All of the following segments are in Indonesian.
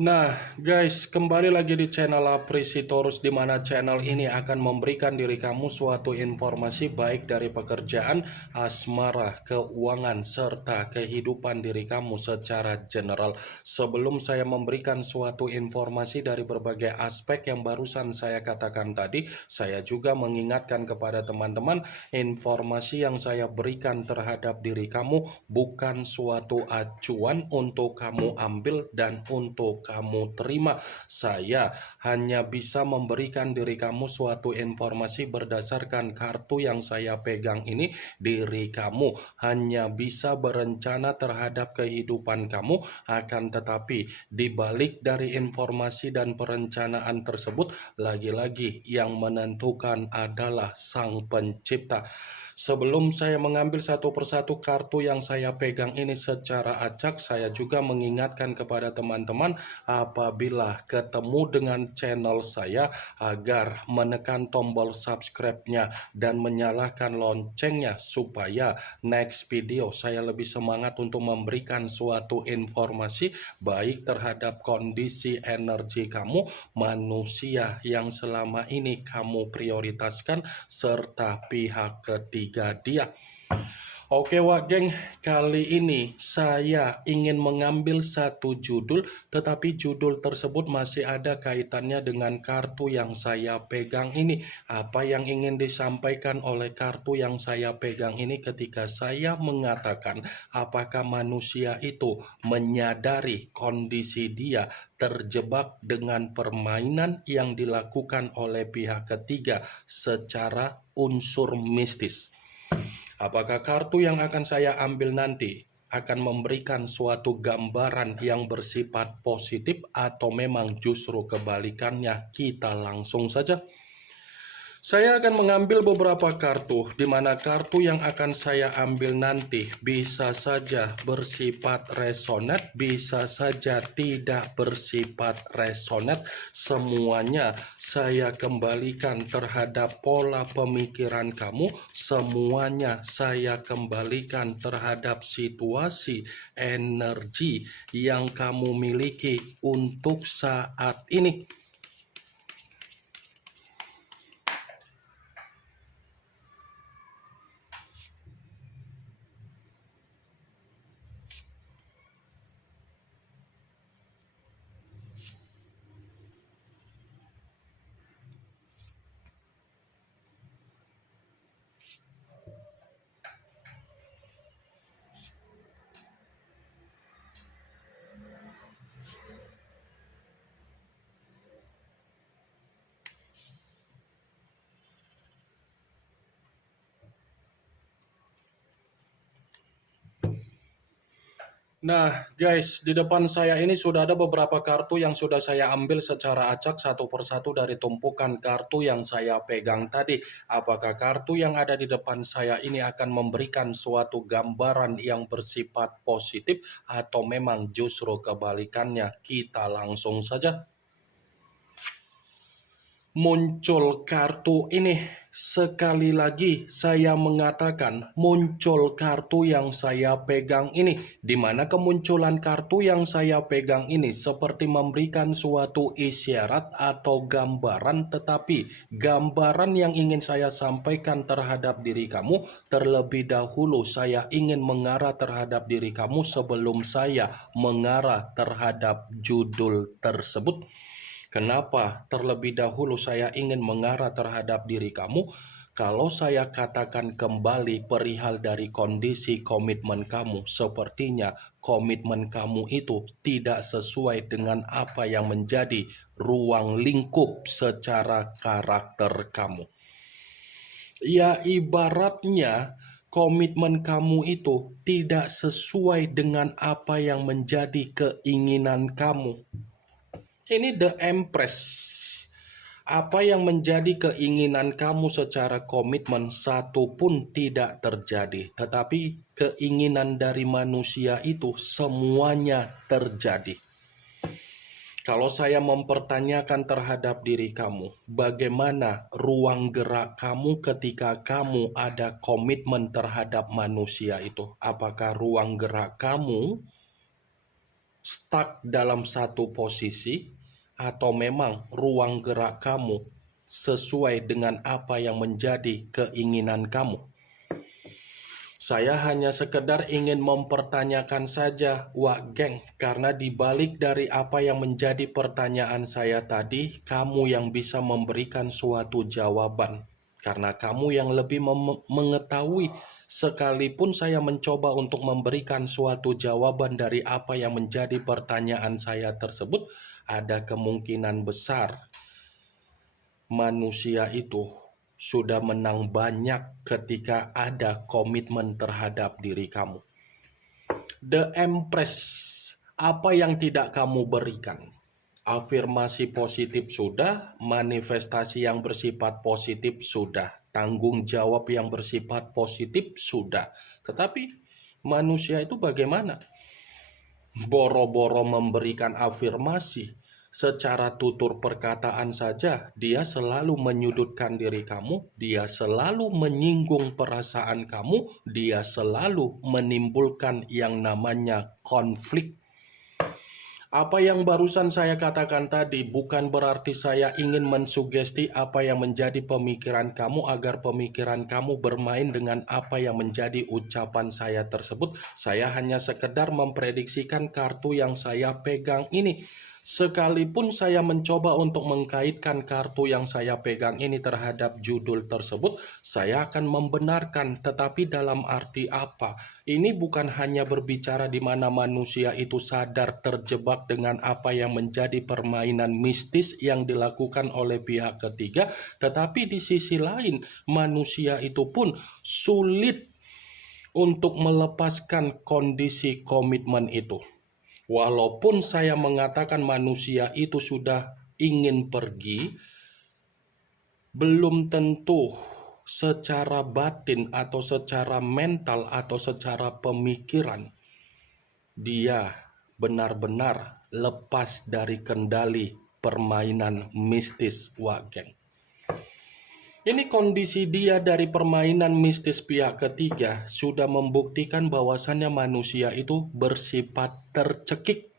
Nah, guys, kembali lagi di channel Aprisitorus, di mana channel ini akan memberikan diri kamu suatu informasi baik dari pekerjaan, asmara, keuangan, serta kehidupan diri kamu secara general. Sebelum saya memberikan suatu informasi dari berbagai aspek yang barusan saya katakan tadi, saya juga mengingatkan kepada teman-teman, informasi yang saya berikan terhadap diri kamu bukan suatu acuan untuk kamu ambil dan untuk kamu terima. Saya hanya bisa memberikan diri kamu suatu informasi berdasarkan kartu yang saya pegang ini. Diri kamu hanya bisa berencana terhadap kehidupan kamu, akan tetapi di balik dari informasi dan perencanaan tersebut, lagi-lagi yang menentukan adalah Sang Pencipta. Sebelum saya mengambil satu persatu kartu yang saya pegang ini secara acak, saya juga mengingatkan kepada teman-teman apabila ketemu dengan channel saya agar menekan tombol subscribe-nya dan menyalakan loncengnya supaya next video saya lebih semangat untuk memberikan suatu informasi baik terhadap kondisi energi kamu, manusia yang selama ini kamu prioritaskan, serta pihak ketiga dia. Oke wak geng, kali ini saya ingin mengambil satu judul, tetapi judul tersebut masih ada kaitannya dengan kartu yang saya pegang ini. Apa yang ingin disampaikan oleh kartu yang saya pegang ini ketika saya mengatakan apakah manusia itu menyadari kondisi dia terjebak dengan permainan yang dilakukan oleh pihak ketiga secara unsur mistis. Apakah kartu yang akan saya ambil nanti akan memberikan suatu gambaran yang bersifat positif atau memang justru kebalikannya? Kita langsung saja. Saya akan mengambil beberapa kartu, di mana kartu yang akan saya ambil nanti bisa saja bersifat resonate, bisa saja tidak bersifat resonate. Semuanya saya kembalikan terhadap pola pemikiran kamu, semuanya saya kembalikan terhadap situasi energi yang kamu miliki untuk saat ini. Nah guys, di depan saya ini sudah ada beberapa kartu yang sudah saya ambil secara acak satu persatu dari tumpukan kartu yang saya pegang tadi. Apakah kartu yang ada di depan saya ini akan memberikan suatu gambaran yang bersifat positif atau memang justru kebalikannya? Kita langsung saja. Muncul kartu ini, sekali lagi saya mengatakan muncul kartu yang saya pegang ini, di mana kemunculan kartu yang saya pegang ini seperti memberikan suatu isyarat atau gambaran, tetapi gambaran yang ingin saya sampaikan terhadap diri kamu, terlebih dahulu saya ingin mengarah terhadap diri kamu sebelum saya mengarah terhadap judul tersebut. Kenapa terlebih dahulu saya ingin mengarah terhadap diri kamu? Kalau saya katakan kembali perihal dari kondisi komitmen kamu, sepertinya komitmen kamu itu tidak sesuai dengan apa yang menjadi ruang lingkup secara karakter kamu. Ya, ibaratnya komitmen kamu itu tidak sesuai dengan apa yang menjadi keinginan kamu. Ini The Empress. Apa yang menjadi keinginan kamu secara komitmen satu pun tidak terjadi. Tetapi keinginan dari manusia itu semuanya terjadi. Kalau saya mempertanyakan terhadap diri kamu, bagaimana ruang gerak kamu ketika kamu ada komitmen terhadap manusia itu? Apakah ruang gerak kamu stuck dalam satu posisi, atau memang ruang gerak kamu sesuai dengan apa yang menjadi keinginan kamu? Saya hanya sekedar ingin mempertanyakan saja, Wak Geng, karena dibalik dari apa yang menjadi pertanyaan saya tadi, kamu yang bisa memberikan suatu jawaban. Karena kamu yang lebih mengetahui, sekalipun saya mencoba untuk memberikan suatu jawaban dari apa yang menjadi pertanyaan saya tersebut, ada kemungkinan besar manusia itu sudah menang banyak ketika ada komitmen terhadap diri kamu. The Empress, apa yang tidak kamu berikan? Afirmasi positif sudah, manifestasi yang bersifat positif sudah, tanggung jawab yang bersifat positif sudah. Tetapi manusia itu bagaimana? Boro-boro memberikan afirmasi, secara tutur perkataan saja dia selalu menyudutkan diri kamu, dia selalu menyinggung perasaan kamu, dia selalu menimbulkan yang namanya konflik. Apa yang barusan saya katakan tadi bukan berarti saya ingin mensugesti apa yang menjadi pemikiran kamu agar pemikiran kamu bermain dengan apa yang menjadi ucapan saya tersebut. Saya hanya sekedar memprediksikan kartu yang saya pegang ini. Sekalipun saya mencoba untuk mengkaitkan kartu yang saya pegang ini terhadap judul tersebut, saya akan membenarkan, tetapi dalam arti apa? Ini bukan hanya berbicara di mana manusia itu sadar terjebak dengan apa yang menjadi permainan mistis yang dilakukan oleh pihak ketiga, tetapi di sisi lain manusia itu pun sulit untuk melepaskan kondisi komitmen itu. Walaupun saya mengatakan manusia itu sudah ingin pergi, belum tentu secara batin atau secara mental atau secara pemikiran dia benar-benar lepas dari kendali permainan mistis Wak Geng. Ini kondisi dia dari permainan mistis pihak ketiga sudah membuktikan bahwasannya manusia itu bersifat tercekik.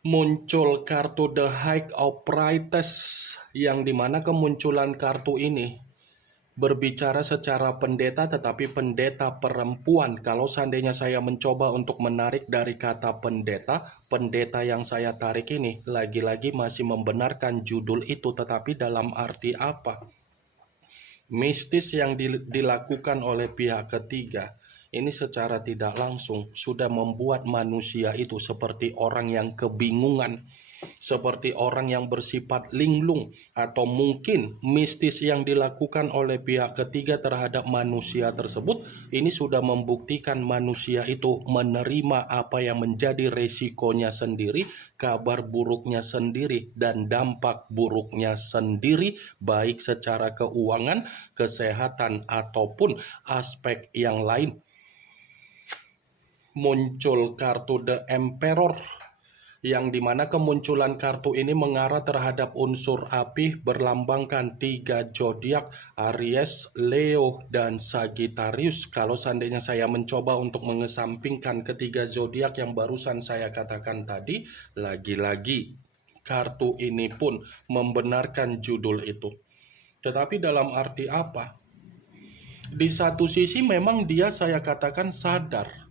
Muncul kartu The High of Priestess, yang dimana kemunculan kartu ini berbicara secara pendeta, tetapi pendeta perempuan. Kalau seandainya saya mencoba untuk menarik dari kata pendeta, pendeta yang saya tarik ini lagi-lagi masih membenarkan judul itu, tetapi dalam arti apa? Mistis yang dilakukan oleh pihak ketiga ini secara tidak langsung sudah membuat manusia itu seperti orang yang kebingungan, seperti orang yang bersifat linglung, atau mungkin mistis yang dilakukan oleh pihak ketiga terhadap manusia tersebut ini sudah membuktikan manusia itu menerima apa yang menjadi resikonya sendiri, kabar buruknya sendiri, dan dampak buruknya sendiri, baik secara keuangan, kesehatan, ataupun aspek yang lain. Muncul kartu The Emperor, yang dimana kemunculan kartu ini mengarah terhadap unsur api, berlambangkan 3 zodiak, Aries, Leo, dan Sagittarius. Kalau seandainya saya mencoba untuk mengesampingkan ketiga zodiak yang barusan saya katakan tadi, lagi-lagi kartu ini pun membenarkan judul itu. Tetapi dalam arti apa? Di satu sisi memang dia, saya katakan, sadar,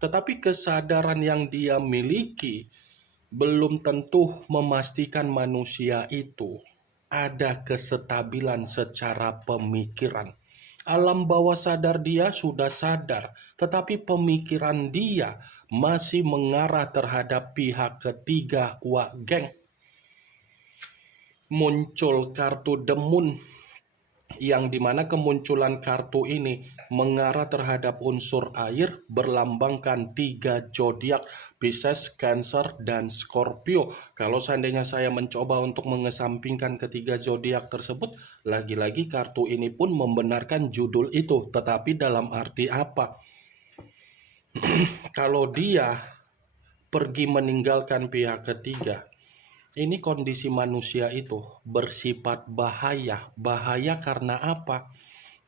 tetapi kesadaran yang dia miliki belum tentu memastikan manusia itu ada kesetabilan secara pemikiran. Alam bawah sadar dia sudah sadar, tetapi pemikiran dia masih mengarah terhadap pihak ketiga Wak Geng. Muncul kartu The Moon, yang dimana kemunculan kartu ini mengarah terhadap unsur air, berlambangkan 3 zodiak, Pisces, Cancer, dan Scorpio. Kalau seandainya saya mencoba untuk mengesampingkan ketiga zodiak tersebut, lagi-lagi kartu ini pun membenarkan judul itu. Tetapi dalam arti apa? Kalau dia pergi meninggalkan pihak ketiga, ini kondisi manusia itu bersifat bahaya. Bahaya karena apa?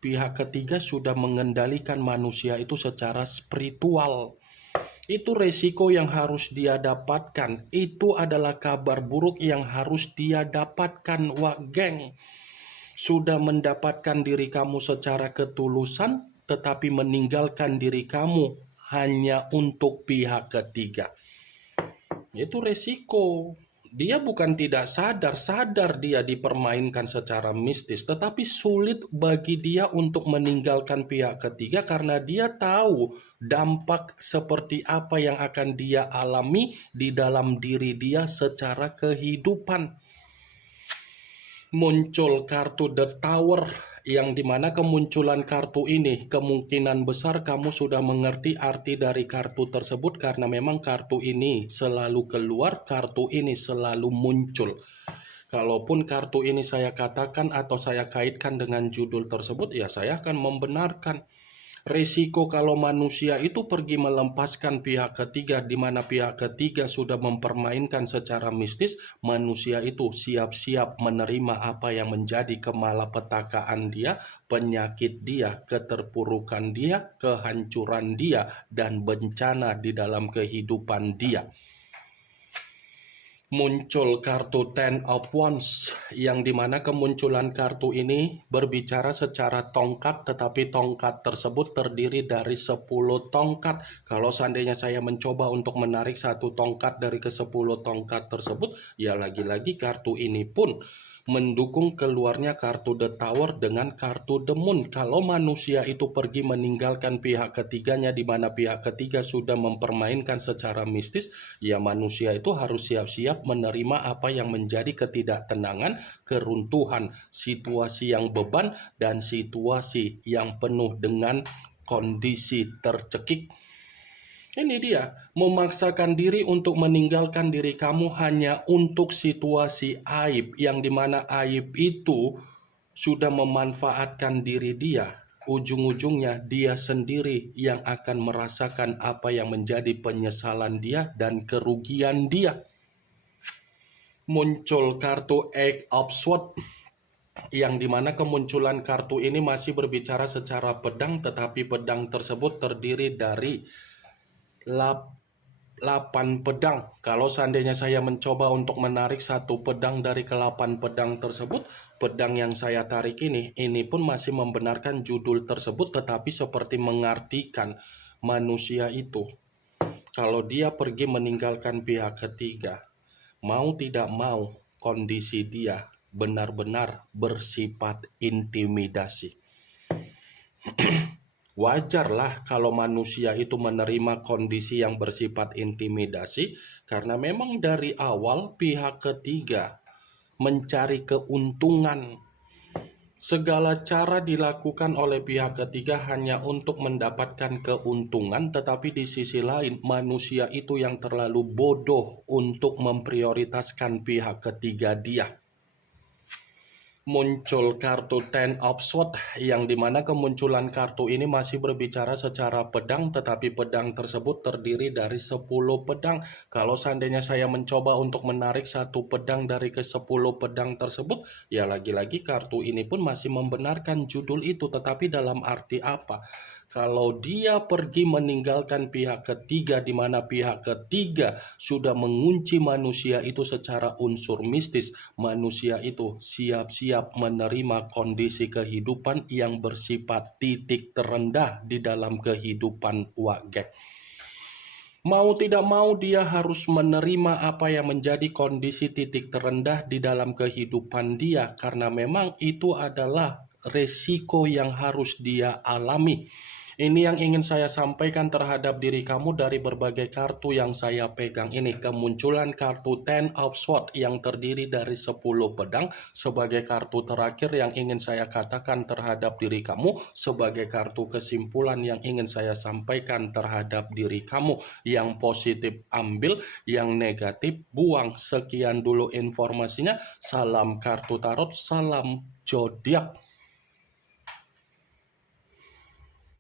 Pihak ketiga sudah mengendalikan manusia itu secara spiritual. Itu resiko yang harus dia dapatkan. Itu adalah kabar buruk yang harus dia dapatkan, wak geng. Sudah mendapatkan diri kamu secara ketulusan, tetapi meninggalkan diri kamu hanya untuk pihak ketiga. Itu resiko. Dia bukan tidak sadar dia dipermainkan secara mistis, tetapi sulit bagi dia untuk meninggalkan pihak ketiga karena dia tahu dampak seperti apa yang akan dia alami di dalam diri dia secara kehidupan. Muncul kartu The Tower, yang dimana kemunculan kartu ini kemungkinan besar kamu sudah mengerti arti dari kartu tersebut, karena memang kartu ini selalu keluar, kartu ini selalu muncul. Kalaupun kartu ini saya katakan atau saya kaitkan dengan judul tersebut, ya saya akan membenarkan. Risiko kalau manusia itu pergi melepaskan pihak ketiga, di mana pihak ketiga sudah mempermainkan secara mistis, manusia itu siap-siap menerima apa yang menjadi kemalapetakaan dia, penyakit dia, keterpurukan dia, kehancuran dia, dan bencana di dalam kehidupan dia. Muncul kartu Ten of Wands, yang dimana kemunculan kartu ini berbicara secara tongkat, tetapi tongkat tersebut terdiri dari 10 tongkat. Kalau seandainya saya mencoba untuk menarik satu tongkat dari ke-10 tongkat tersebut, ya lagi-lagi kartu ini pun mendukung keluarnya kartu The Tower dengan kartu The Moon. Kalau manusia itu pergi meninggalkan pihak ketiganya, di mana pihak ketiga sudah mempermainkan secara mistis, ya manusia itu harus siap-siap menerima apa yang menjadi ketidaktenangan, keruntuhan, situasi yang beban, dan situasi yang penuh dengan kondisi tercekik. Ini dia, memaksakan diri untuk meninggalkan diri kamu hanya untuk situasi aib, yang dimana aib itu sudah memanfaatkan diri dia. Ujung-ujungnya dia sendiri yang akan merasakan apa yang menjadi penyesalan dia dan kerugian dia. Muncul kartu Eight of Swords, yang dimana kemunculan kartu ini masih berbicara secara pedang, tetapi pedang tersebut terdiri dari 8 pedang. Kalau seandainya saya mencoba untuk menarik satu pedang dari ke-8 pedang tersebut, pedang yang saya tarik ini pun masih membenarkan judul tersebut, tetapi seperti mengartikan manusia itu, kalau dia pergi meninggalkan pihak ketiga, mau tidak mau kondisi dia benar-benar bersifat intimidasi. Wajarlah kalau manusia itu menerima kondisi yang bersifat intimidasi, karena memang dari awal pihak ketiga mencari keuntungan. Segala cara dilakukan oleh pihak ketiga hanya untuk mendapatkan keuntungan, tetapi di sisi lain manusia itu yang terlalu bodoh untuk memprioritaskan pihak ketiga dia. Muncul kartu Ten of Swords, yang dimana kemunculan kartu ini masih berbicara secara pedang, tetapi pedang tersebut terdiri dari 10 pedang. Kalau seandainya saya mencoba untuk menarik satu pedang dari ke-10 pedang tersebut, ya lagi-lagi kartu ini pun masih membenarkan judul itu, tetapi dalam arti apa? Kalau dia pergi meninggalkan pihak ketiga, di mana pihak ketiga sudah mengunci manusia itu secara unsur mistis, manusia itu siap-siap menerima kondisi kehidupan yang bersifat titik terendah di dalam kehidupan wagek. Mau tidak mau dia harus menerima apa yang menjadi kondisi titik terendah di dalam kehidupan dia, karena memang itu adalah resiko yang harus dia alami. Ini yang ingin saya sampaikan terhadap diri kamu dari berbagai kartu yang saya pegang ini. Kemunculan kartu Ten of Swords yang terdiri dari 10 pedang sebagai kartu terakhir yang ingin saya katakan terhadap diri kamu, sebagai kartu kesimpulan yang ingin saya sampaikan terhadap diri kamu. Yang positif ambil, yang negatif buang. Sekian dulu informasinya. Salam kartu tarot, salam zodiak.